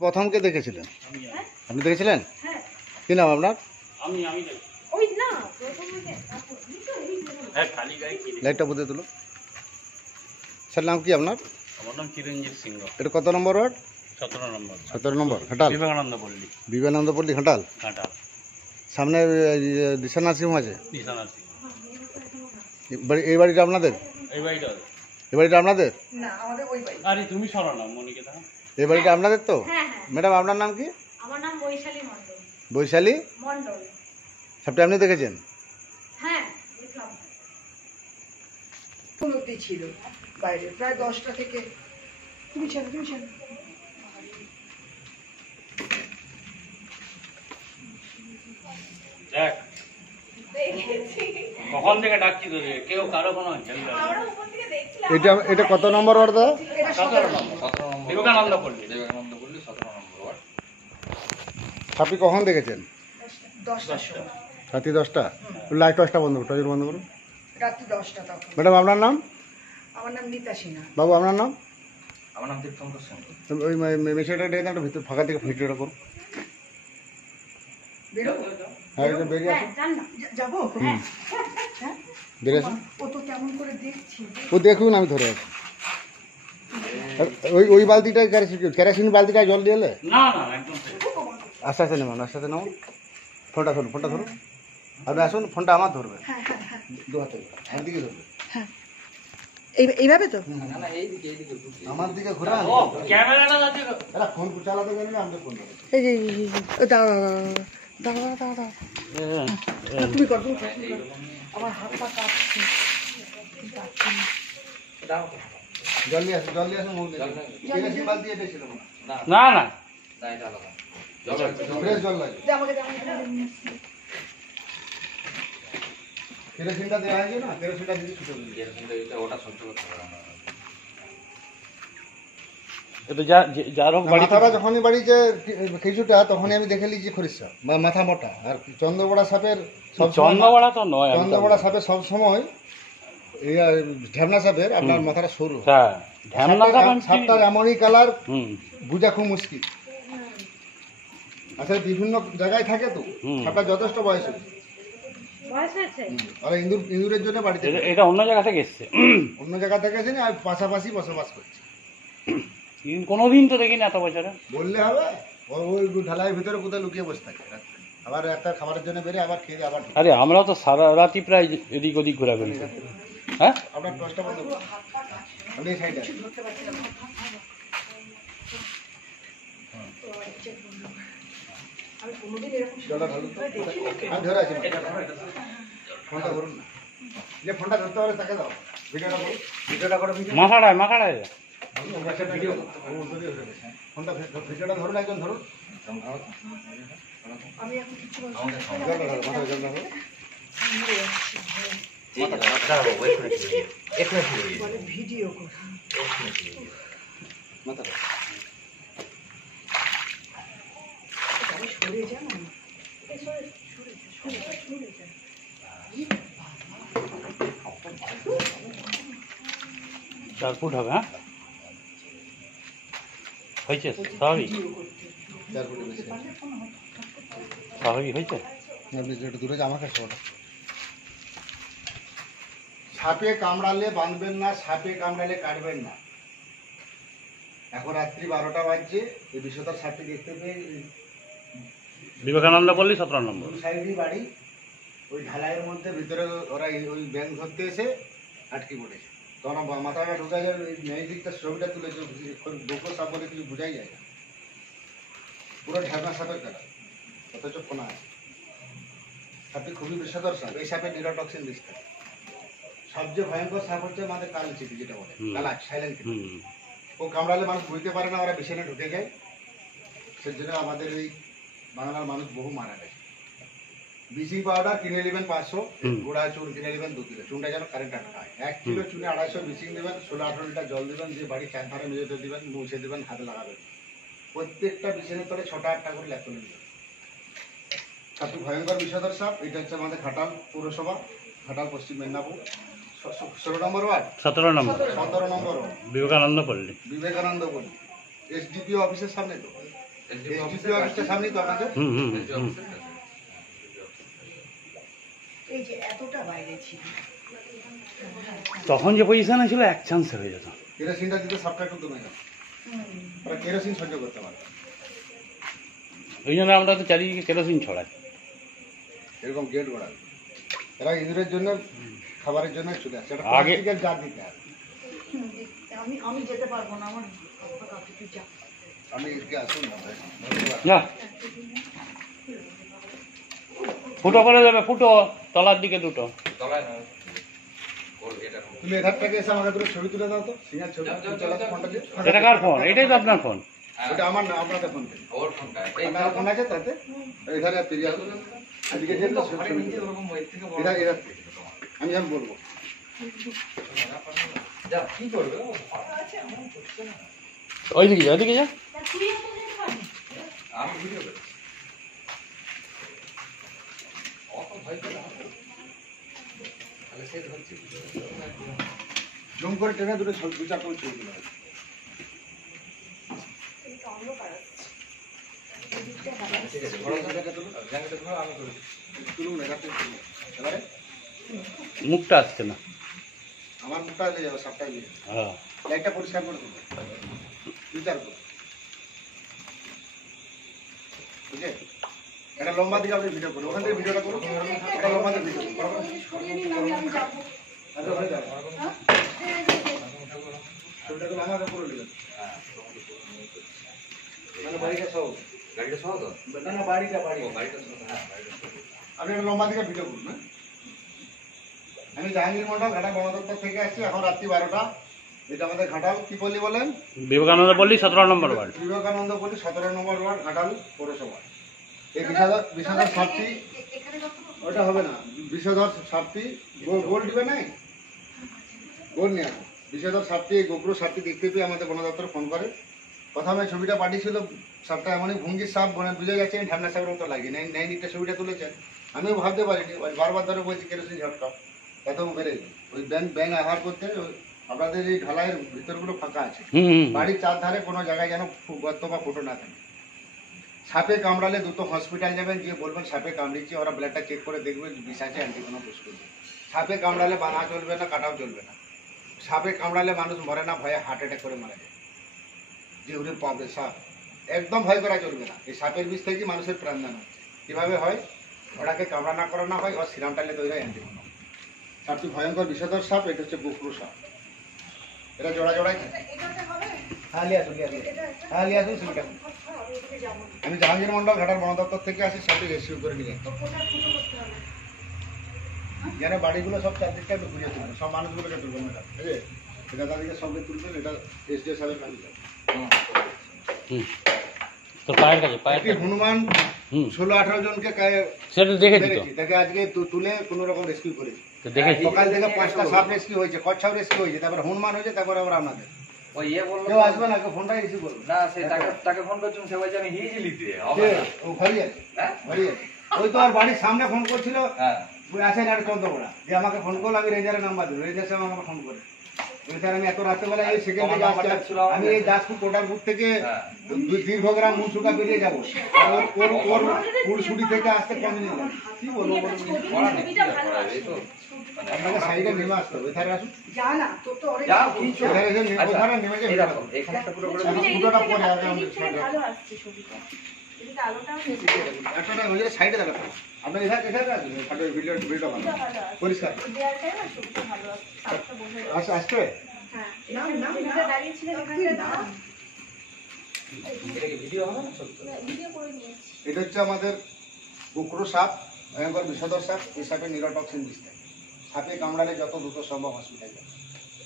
প্রথম কে দেখেছিলেন? আপনি দেখেছিলেন? কি নাম আপনার? লাইটটা বুঝে তুলো। স্যার নাম কি আপনার? আমার নাম চিরঞ্জিত সিংহ। এটা কত নম্বর ওয়ার্ড? 17 নম্বর। 17 নম্বর ঘাটাল। বিবেকানন্দ পল্লী। বিবেকানন্দ পল্লী ঘাটাল। ঘাটাল। সামনে দিশা নার্সিং হোম আছে। দিশা নার্সিং। এই বাড়িটা আপনাদের? এই বাড়িটা? এই বাড়িটা আপনাদের না, আমাদের ওই বাড়ি। আরে তুমি সরো না মনিকা। এই বাড়িটা আপনাদের তো? হ্যাঁ। ম্যাডাম আপনার নাম কি? আমার নাম বৈশালী মণ্ডল। বৈশালী মণ্ডল। সবটা আপনি দেখেছেন? হ্যাঁ, দেখলাম। অবধি ছিল বাইরে প্রায় 10টা থেকে। তুমি ছিল দেখ কখন থেকে ডাকছি তোরে, কেউ কারো কোনো হেল্প করে না। আমরা উপর থেকে দেখছিলাম। এটা কত নম্বর ওয়ার্ড দাদা? 17 নম্বর। বিবেকানন্দ পল্লী। 17 নম্বর ওয়ার্ড। আপনি কখন দেখেছেন? 10টার সময়, রাত্রি 10টা। লাইট টর্চটা বন্ধ করুন, টর্চ বন্ধ করুন। রাত্রি 10টা তখন। ম্যাডাম আপনার নাম? আমার নাম নীতা সিনহা। বাবু আপনার নাম? আমার নাম তীর্থঙ্কর সিংহ। ওই মেশিনটা ডেকে একটা ভিতর ফাঁকা থেকে ভিডিওটা করুন। হ্যাঁ বেরিয়ে আসুন। যাবো? হুম বেরিয়ে আসুন। ও তো কেমন করে দেখছি। ও দেখুন আমি ধরে আছি। ওই বালতিটায় কেরাসিন বালতিটায় জল দিয়ে এলে? না না, একদম আস্তে আস্তে নেমান, আস্তে আস্তে নেমান। ফোনটা ধরুন। আপনি আসুন, ফোনটা আমার ধরবে। হ্যাঁ। দু হাতে আমার দিকে ধরবে। হ্যাঁ, এইভাবে তো? না, এইদিকে আমার দিকে ঘোরান। ও ক্যামেরাটা যাচ্ছে। এরা ফোন চালাতে গেলে না আমাদের ফোন ধরবে। এই যে দাঁড়া। তুমি কর। আমার হাত পা কাঁপছে। জল নিয়ে আসুন মুখ দিয়ে। কেরাসিন বালতি এটা ছিল না না, ফ্রেশ জল লাগে। দে আমাকে। কেরাসিনটা দেওয়া হয়েছে না, কেরাসিনটা দিতে ছুটে ওটা সহ্য করতে পারে না। এটা যার হোক বাড়ি মাথাটা যখনই বাড়িতে কিছুটা তখনই আমি দেখে নিয়েছি খরিশা মাথা মোটা। আর চন্দ্রবড়া সাপের চন্দ্রবড়া তো নয়, চন্দ্রবড়া সাপের সবসময় ঢ্যামনা সাপের আপনার মাথাটা সরু। হ্যাঁ, ঢ্যামনা সাপটার এমনই কালার বুঝা খুব মুশকিল। আচ্ছা বিভিন্ন জায়গায় থাকে তো সাপটা যথেষ্ট বয়স হয়েছে। আর ইঁদুরের জন্য বাড়িতে এটা অন্য জায়গা থেকে এসছে। অন্য জায়গা থেকে এসে আর পাশাপাশি বসবাস করছে। কোনোদিন তো দেখিনি এত বছরে। বললে হবে? ওই ঢালাইয়ের ভিতরে কোথায় লুকিয়ে বসে থাকে রাত্রে। আবার একটা খাবারের জন্য বেরিয়ে আবার খেয়ে আবার। আরে আমরা তো সারা রাতি প্রায় এদিক ওদিক ঘোরাঘুরি করি। হ্যাঁ, আপনার টসটা বন্ধ করুন। আপনি এই সাইডে আমি কোনোদিন এরকম জলটা ঢালুন তো। আমি ধরে আছি। ফোনটা ধরুন না। যে ফোনটা ধরতে পারে তাকে দাও। ভিডিওটা করো। মাথাটায় ভিডিও ফোনটা ভিডিওটা ধরুন, একজন ধরুন। আমি এখন কিছু বলে ভিডিও কর। আমি সরে যা না। সরে যা। 4 ফুট হবে। হ্যাঁ, হয়েছে স্বাভাবিক হয়েছে। দূরে আমার কাছে সাপে কামড়ালে বাঁধবেন না, সাপে কামড়ালে কাটবেন না। এখন রাত্রি 12টা বাজছে। এই বিষয়টার সাপটি দেখতে পেয়ে বিবেকানন্দ পল্লী 17 নম্বর সাইডই বাড়ি। ওই ঢালাইয়ের মধ্যে ভিতরে ওরা ওই ব্যাংক ধরতে এসে আটকে পড়েছে। তখন মাথাটা ঢোকা যায়। ওই ম্যাজিকটা ছবিটা তুলেছে। ডোকো সাপ বলে কিছু বোঝাই যায় না। পুরো ঢাকা সাপের কাটা, অথচ কোনা আছে। সাপটি খুবই বিষধর সাপ। এই সাপের নিউরোটক্সিন বিষ থাকে। সবচেয়ে ভয়ঙ্কর সাপ হচ্ছে আমাদের কালচিতি, যেটা বলে কালাচ, সাইলেন্ট। ও কামড়ালে মানুষ বুঝতে পারে না, ওরা বিছানে ঢুকে যায়। সেজন্য আমাদের এই বাংলার মানুষ বহু মারা গেছে। ব্লিচিং পাউডার কিনে নেবেন 500, গোড়া চুন কিনে নেবেন 2 কিলো। চুনটা যেন কারেন্ট আটকায়। 1 কিলো চুনে 250 ব্লিচিং দেবেন, 16-18 লিটার জল দেবেন, দিয়ে বাড়ি চারধারে মেঝেতে দিবেন, মুছে দেবেন, হাতে লাগাবেন। প্রত্যেকটা বিছানের তলে 6টা-8টা করে ল্যাপটপ নেবেন। সবচেয়ে ভয়ঙ্কর বিষধর সাপ এটা হচ্ছে আমাদের ঘাটাল পৌরসভা, ঘাটাল পশ্চিম মেদিনীপুর 16 নম্বর ওয়ার্ড, 17 নম্বর 17 নম্বর বিবেকানন্দ পল্লী। বিবেকানন্দ পল্লী। এসডিপিও অফিসের সামনে তো। এসডিপি অফিসের সামনেই তো আপনাদের। এই যে এতটা বাইরে ছিল তখন যে পজিশনে ছিল এক চান্স হয়ে যেত। কেরোসিনটা দিতে সবটা একটু কমে গেল, ওরা কেরোসিন সহ্য করতে পারে না। ওই জন্য আমরা তো চারিদিকে কেরোসিন ছড়াই। এরকম গেট গোড়া এরা ইঁদুরের জন্য খাবারের জন্য চলে আসছে, এটা আগে- প্লাস্টিকের জার দিতে হবে। আমি আমি যেতে পারবো না, আমার হাত পা কাঁপছে, তুই যা। আমি এদিকে আসুন না ভাই। যা ফুটো করে দেবে, ফুটো তলার দিকে দুটো। তলায় না এটা তুমি এখানটাকে এসে আমাকে দুটো ছবি তুলে দাও তো, সিঙ্গার ছবি চালাতে ফোনটা দিয়ে। এটা কার ফোন? এটাই তো আপনার ফোন। ওটা আমার না, আপনাদের ফোন থেকে। ওর ফোনটা এই আপনার ফোন আছে তাতে এখানে পেরিয়ে আসুন, এদিকে যেতে ছবি তুলে দাও। ওরকম ওই থেকে বড় এরা এরা আমি যখন বলবো যা কি করবে ও ভালো আছে এমন করছে না। ওইদিকে যা, ওইদিকে যা। তা তুই এত যেতে পারবি? আমি ভিডিও করি অত ভয় পেলে হবে? তাহলে সে ধরছে জুম করে টেনে দুটো ছবি, দু চার করে ছবি তুলে দাও। এটা অন্ধকার আছে। ঠিক আছে বড় জায়গাটা তুলো, জায়গাটা তুলো আমি করি। তুলুন এখান থেকে তুলুন। এবারে মুখটা আসছে না। আমার মুখটা নিয়ে যাবে, সবটাই নিয়ে যাবে। হ্যাঁ, লাইটটা পরিষ্কার করে দেবো, দু চার করে। ঠিক আছে, এটা লম্বা দিকে আপনি ভিডিও করুন, ওখান থেকে ভিডিওটা করুন, এটা লম্বা দিকে ভিডিও করুন। সরিয়ে নিন, আমি যাবো। আচ্ছা, হয়ে যাবে। ছবিটা করলে আমাকে পুরো নেবেন, মানে বাড়িটা সহ। গাড়িটা সহ তো না না, বাড়িটা বাড়ি। ও গাড়িটা সহ হ্যাঁ গাড়িটা সহ আপনি একটা লম্বা দিকে ভিডিও করুন। হ্যাঁ, আমি জাহাঙ্গীর মন্ডল, ঘাটাল বনদপ্তর থেকে আসছি। এখন রাত্রি 12টা। এটা আমাদের ঘাটাল কি পল্লী বলেন, বিবেকানন্দ পল্লী 17 নম্বর ওয়ার্ড। বিবেকানন্দ পল্লী 17 নম্বর ওয়ার্ড, ঘাটাল পৌরসভা। এই বিষধর সাপটি, এখানে কত? ওটা হবে না, বিষধর সাপটি গোল দিবে নাই, গোল নিয়ে আসো। বিষধর সাপটি, এই গোগ্র সাপটি দেখতে পেয়ে আমাদের বন দপ্তর ফোন করে। প্রথমে ছবিটা পাঠিয়েছিল, সাপটা এমনই ভঙ্গির সাপ, মানে বুঝে যাচ্ছে ঢামনা সাপের মতো লাগে। নাইনিটা ছবিটা তুলেছেন, আমিও ভাবতে পারিনি। বারবার ধরে বলছি কেরোসিন ঝটকা, এত বেড়ে ওই ব্যাং আহার করতে। আপনাদের এই ঢালাইয়ের ভিতরগুলো ফাঁকা আছে, বাড়ির চারধারে কোনো জায়গায় যেন গর্ত বা ফুটো না থাকে। সাপে কামড়ালে দ্রুত হসপিটাল যাবেন, গিয়ে বলবেন সাপে কামড়িয়েছে, ওরা ব্লাডটা চেক করে দেখবে বিষ আছে, অ্যান্টিভেনম পুশ করবে। সাপে কামড়ালে বানা চলবে না, কাটাও চলবে না। সাপে কামড়ালে মানুষ মরে না, ভয়ে হার্ট অ্যাটাক করে মারা যায়। যে উড়ে পাবে সাপ, একদম ভয় করা চলবে না। এই সাপের বিষ থেকে মানুষের প্রাণদান হচ্ছে। কীভাবে হয়? ওটাকে কামড়া না করানো হয়, ওর সিরাম টালে তৈরি হয় অ্যান্টিভেনম। সাপটি ভয়ঙ্কর বিষধর সাপ, এটা হচ্ছে গোখরো সাপ। এটা জোড়া জোড়াই থাকে। এটাতে হবে? হ্যাঁ, লিয়ে আসুন, লিয়ে আসুন। হ্যাঁ, লিয়ে আসুন ছবিটা। আমি এদিকে যাবো না। আমি জাহাঙ্গীর মন্ডল, ঘাটাল বন দপ্তর থেকে আসি। সাপটি রেস্কিউ করে নিয়ে তো কোথায় ফুটো করতে হবে? যেন বাড়িগুলো সব চারদিকটা একটু ঘুরিয়ে তুলবেন, সব মানুষগুলোকে তুলবেন না, ঠিক আছে? এটা তাদেরকে সঙ্গে তুলবেন, এটা এসডিও সাহেবের কাজ। তো পায়ের কাছে, পায়ের একটি কাছে। হনুমান 16-18 জনকে সেটা দেখে দিত। মেরেছি, তাকে আজকে তুলে কোনো রকম রেস্কিউ করেছি। তো দেখে সকাল থেকে 5টা সাপ রেস্কিউ হয়েছে, কচ্ছাও রেস্কিউ হয়েছে, তারপর হনুমান হয়েছে, তারপরে আবার আমাদের। ওই বললো কেউ আসবে না, কেউ ফোনটাই রিসিভ করবে না সে তাকে ফোন করছেন, সে বলছে আমি হিজিলি দিয়ে কে? ও ঘরে আছে, হ্যাঁ ঘরে আছে। ওই তো আর বাড়ির সামনে ফোন করছিল, হ্যাঁ ওই আসেন আর চন্দ্রকোড়া, যে আমাকে ফোন করলো, আমি রেঞ্জারের নাম্বার দিল, রেঞ্জার সাহেব আমাকে ফোন করে স্যার আমি এত রাত্রেবেলা এই সেকেন্ড থেকে আসছি, আমি এই দাসপুর কোটারপুর থেকে দীর্ঘগ্রাম মুন্সুকা বেরিয়ে যাবো, ওর ফুলসুড়ি থেকে আসতে কমে নিয়ে যাবো। কি বলবো বলুন, পড়া নেই কি আর পড়া, এই তো মানে আপনাকে সাইডে নেমে আসতে হবে, এধারে আসুন, যা না, তোর তো অনেক যাও, কিছু কিছু। এধারে এসে ওধারে নেমে এই যাবে। দেখো এখানে একটা পুরো করে এখন ছবিটা ফুটোটা এদিক পরে থেকে- আগে আমি এদিক থেকে ভালো আসছে ছবিটা। এদিকে আলোটাও বেশি। একটা ওই যে সাইডে দেখো, আপনার এধারে আসুন, ভিডিও ভালো ছবিটা ভালো আসছে। পরিষ্কার ওই দেয়ালটায় না ছবিটা ভালো আসছে। সাপটা বোঝা যাচ্ছে। আসবে। হ্যাঁ, না, এখানে না, যেখানে না। দাঁড়িয়েছিলেন ওখানটায় না। না। এটা কি ভিডিও হবে না সত্য? ভিডিও করে নিয়েছি। এটা হচ্ছে আমাদের গোখরো সাপ, ভয়ঙ্কর বিষধর সাপ। এই সাপে নিরোটক্সিন বিষ থাকে। সাপে কামড়ালে যত দ্রুত সম্ভব হসপিটাল যাবে।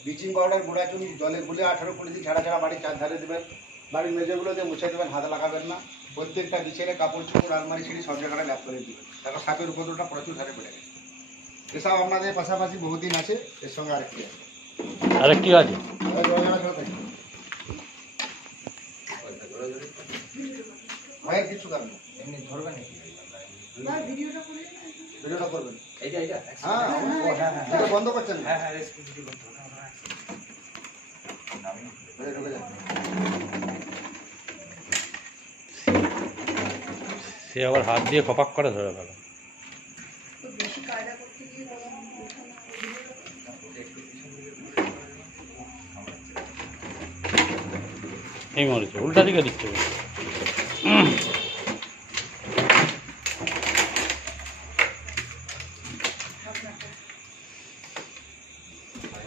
ব্লিচিং পাউডার গুঁড়া চুন জলে গুলে 18-20 দিন ছাড়া ছাড়া বাড়ির চারধারে দেবেন, বাড়ির মেঝেগুলোতে মুছে দেবেন, হাত লাগাবেন না। প্রত্যেকটা বিছেলে কাপড় চোপড় আলমারি ছিঁড়ি সব জায়গাটা ল্যাপ করে দিবেন, তারপর সাপের উপদ্রবটা প্রচুর হারে বেড়ে গেছে। এসব আপনাদের পাশাপাশি বহুদিন আছে, এর সঙ্গে আরেকটি আছে। আরেকটি আছে। ভয়ের কিছু কারণ নেই। এমনি ধরবে নাকি না, ভিডিওটা করে নে। ভিডিওটা করবেন। এইটা হ্যাঁ, ও হ্যাঁ হ্যাঁ এটা বন্ধ করছেন না। হ্যাঁ হ্যাঁ রেস্কিউ ভিডিও করতে হবে আমি ঢুকে যান। সে আবার হাত দিয়ে কপাক করে ধরে ফেলো। তো বেশি কায়দা করতে গিয়ে এই মরেছে, উল্টা দিকে দিচ্ছে।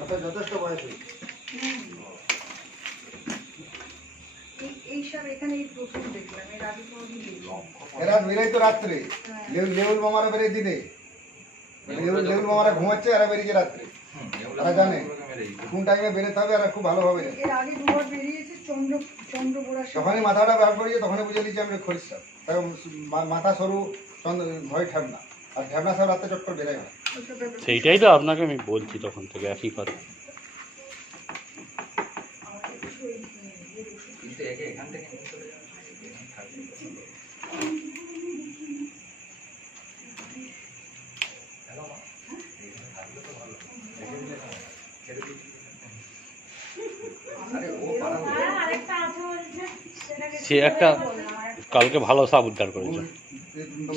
আপনার যথেষ্ট বয়স হয়েছে। এইসব এখানে এই প্রথম দেখলাম, এর আগে কোনোদিন দেখিনি। এরা বেরোয় তো রাত্রে, লেবুল মামারা বেরোয় দিনে, লেবুল মামারা ঘুমাচ্ছে, এরা বেরিয়েছে রাত্রে। তারা জানে কোন টাইমে বেরোতে হবে, এরা খুব ভালোভাবে জানে। এর আগে দুবার বেরিয়েছে চন্দ্রবোড়া যখনই মাথাটা ব্যবহার করেছে তখনই বুঝে দিচ্ছি আমি খরিস্তাম। কারণ মাথা সরু, ভয় ঠ্যাবনা, আর ঠ্যাবনা সব রাত্রে চট করে বেরোয় না। সেইটাই তো আপনাকে আমি বলছি তখন থেকে, একই কথা। কিন্তু একে এখান থেকে নিয়ে চলে যাওয়া এখানে থাকবে। হ্যালো মা, এখানে থাকলে তো ভালো। রেখে দিলে কেন? ছেড়ে দিচ্ছি। আরে ও পারা হ্যাঁ, আরেকটা আছে বলছে, সেটাকে সে একটা কালকে ভালো সাপ উদ্ধার করেছে।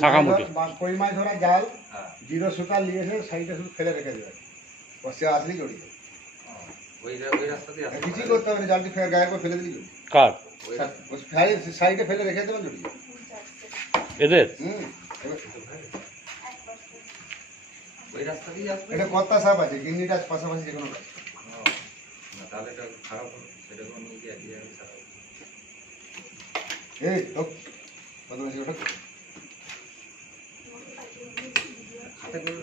শাঁখামুখী। কই মাছ ধরা জাল, হ্যাঁ, জিরো সুতা নিয়ে এসে সাইডে শুধু ফেলে রেখে দেবে, ও সে আসলেই জড়িত। ওই রাস্তাতেই আসতে কিছুই করতে হবে না, জালটি গায়ে করে ফেলে দিলি জড়িত। কার? সাইডে ফেলে রেখে দেবেন জড়িত। এদের? ওই রাস্তাতেই আসবে। এটা কত্তা সাপ আছে, গিন্নিটা পাশাপাশি যে কোনো কাজ। না তাহলে এটা খারাপ হবে, সেটা কোনো নিয়ে গিয়ে একই জায়গায় খারাপ হবে। এই ঢোক, বদমাইশি ওঠো। হাতে করে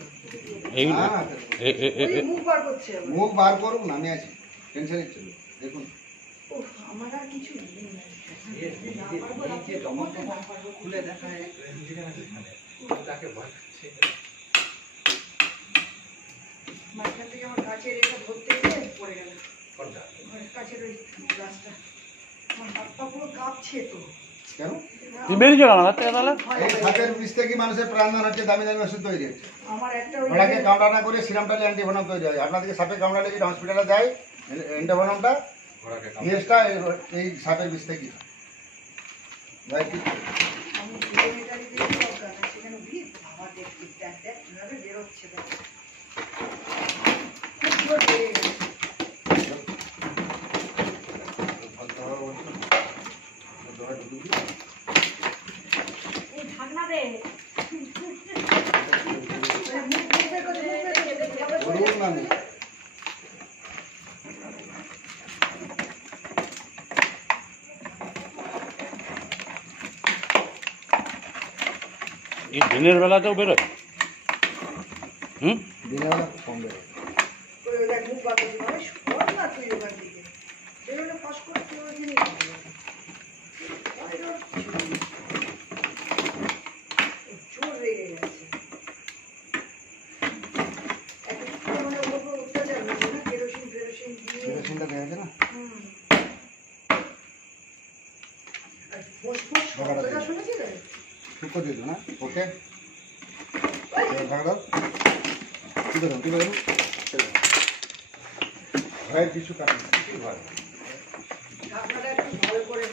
এই হ্যাঁ, মুখ বার করছে আবার। মুখ বার করুন, আমি আছি, টেনশন নিচ্ছে না। দেখুন ওহ, আমার আর কিছু নেই। যে জমা খুলে দেখায় তাকে ভয় পাচ্ছে। মাঝখান থেকে আমার কাছের এটা ধরতে গিয়ে পড়ে গেল। কোনটা? ঘরের কাছের ওই গাছটা। আমার হাত পা পুরো কাঁপছে তো। কেন? তুমি বেরিয়েছো কেন রাত থেকে তাহলে? এই সাপের বিষ থেকে মানুষের প্রাণদান হচ্ছে, দামি দামি ওষুধ তৈরি হচ্ছে। আমার একটা ওই ওটাকে কামড়ানা করে সিরামটালে অ্যান্টিভেনম তৈরি হয়। আপনাদেরকে সাপে কামড়ালে যেটা হসপিটালে দেয় অ্যান্টিভেনমটা, ঘোড়াকে ইয়েসটা এই সাপের বিষ থেকে দেয়। আমি ভেটেরিনারি দিয়ে দরকার সেখানে ভিড় আমার দেখতে দেখ দেখ কিভাবে বেরোচ্ছে দেখ খুব জোর বেড়ে গেছে এই ঢাকনা দে। মুখ বের করতে বলুন না আমি। এই দিনের বেলাতেও বেরোয়? হুম? দিনের বেলা কম বেরোয়। ওই দেখ মুখ বার করতে পারে সর না তুই ওখান থেকে বেরোলে ফাঁস করে তুই ওই জিনিস জোর রেগে গেছে একটা মানে ওর উপর অত্যাচার হয়েছে না কেরোসিন ফেরোসিন দিয়ে কেরোসিনটা দেওয়া আছে না? হুম। আর ফোঁস ফোঁস শব্দটা শুনেছিলে? শুকো দিয়ে দিও না? ওকে, ভাগ দাও। তুলে দাও, তুলে দাও। ভয়ের কিছু কারণ নেই। ঢাকনাটা একটু ভালো করে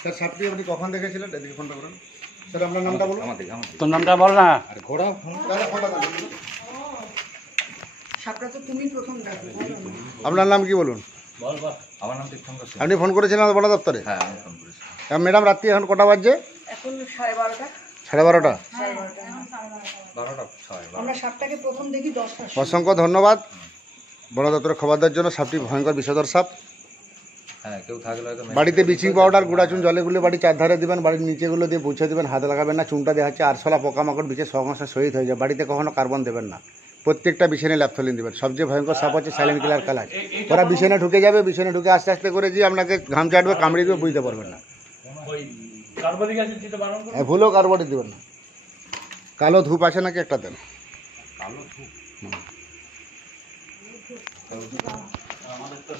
স্যার, সাপটি আপনি কখন দেখেছিলেন? এদিকে ফোনটা করুন। স্যার, আপনার নামটা বলুন। আমার দিকে তোর নামটা বল না। আর ঘোড়া ফোন দাদা, ফোনটা দাও। সাপটা তো তুমি প্রথম ডাকো বলো না। আপনার নাম কি বলুন? আমার নাম তীর্থঙ্কর সিং। আপনি ফোন করেছিলেন বন দপ্তরে? হ্যাঁ আমি ফোন করেছি। ম্যাডাম, রাত্রি এখন কটা বাজছে? এখন 12:30 12:30। 12:30 12টা 6 আমরা সাপটাকে প্রথম দেখি 10টার সময়। অসংখ্য ধন্যবাদ বন দপ্তরের খবর দেওয়ার জন্য। সাপটি ভয়ঙ্কর বিষধর সাপ। হ্যাঁ কেউ থাকলে হয়তো বাড়িতে ব্লিচিং পাউডার, গুঁড়া চুন জলে গুলে বাড়ির চারধারে দিবেন, বাড়ির নিচেগুলো দিয়ে মুছে দিবেন, হাতে লাগাবেন না। চুনটা দেওয়া হচ্ছে আরশোলা পোকামাকড় বিছে সমস্যা শহীদ হয়ে যায়। বাড়িতে কখনো কার্বন দেবেন না। প্রত্যেকটা বিছানে ল্যাপথলিন দেবেন। সবচেয়ে ভয়ঙ্কর সাপ হচ্ছে সাইলেন্ট কিলার কালাজ। ওরা বিছানে ঢুকে যাবে, বিছানে ঢুকে আস্তে আস্তে করে যে আপনাকে ঘাম চাটবে, কামড়ে দেবে, বুঝতে পারবেন না। ভুলেও কার্বনই দেবেন না। কালো ধূপ আছে নাকি একটা দেন। কালো ধূপ। আমাদের তো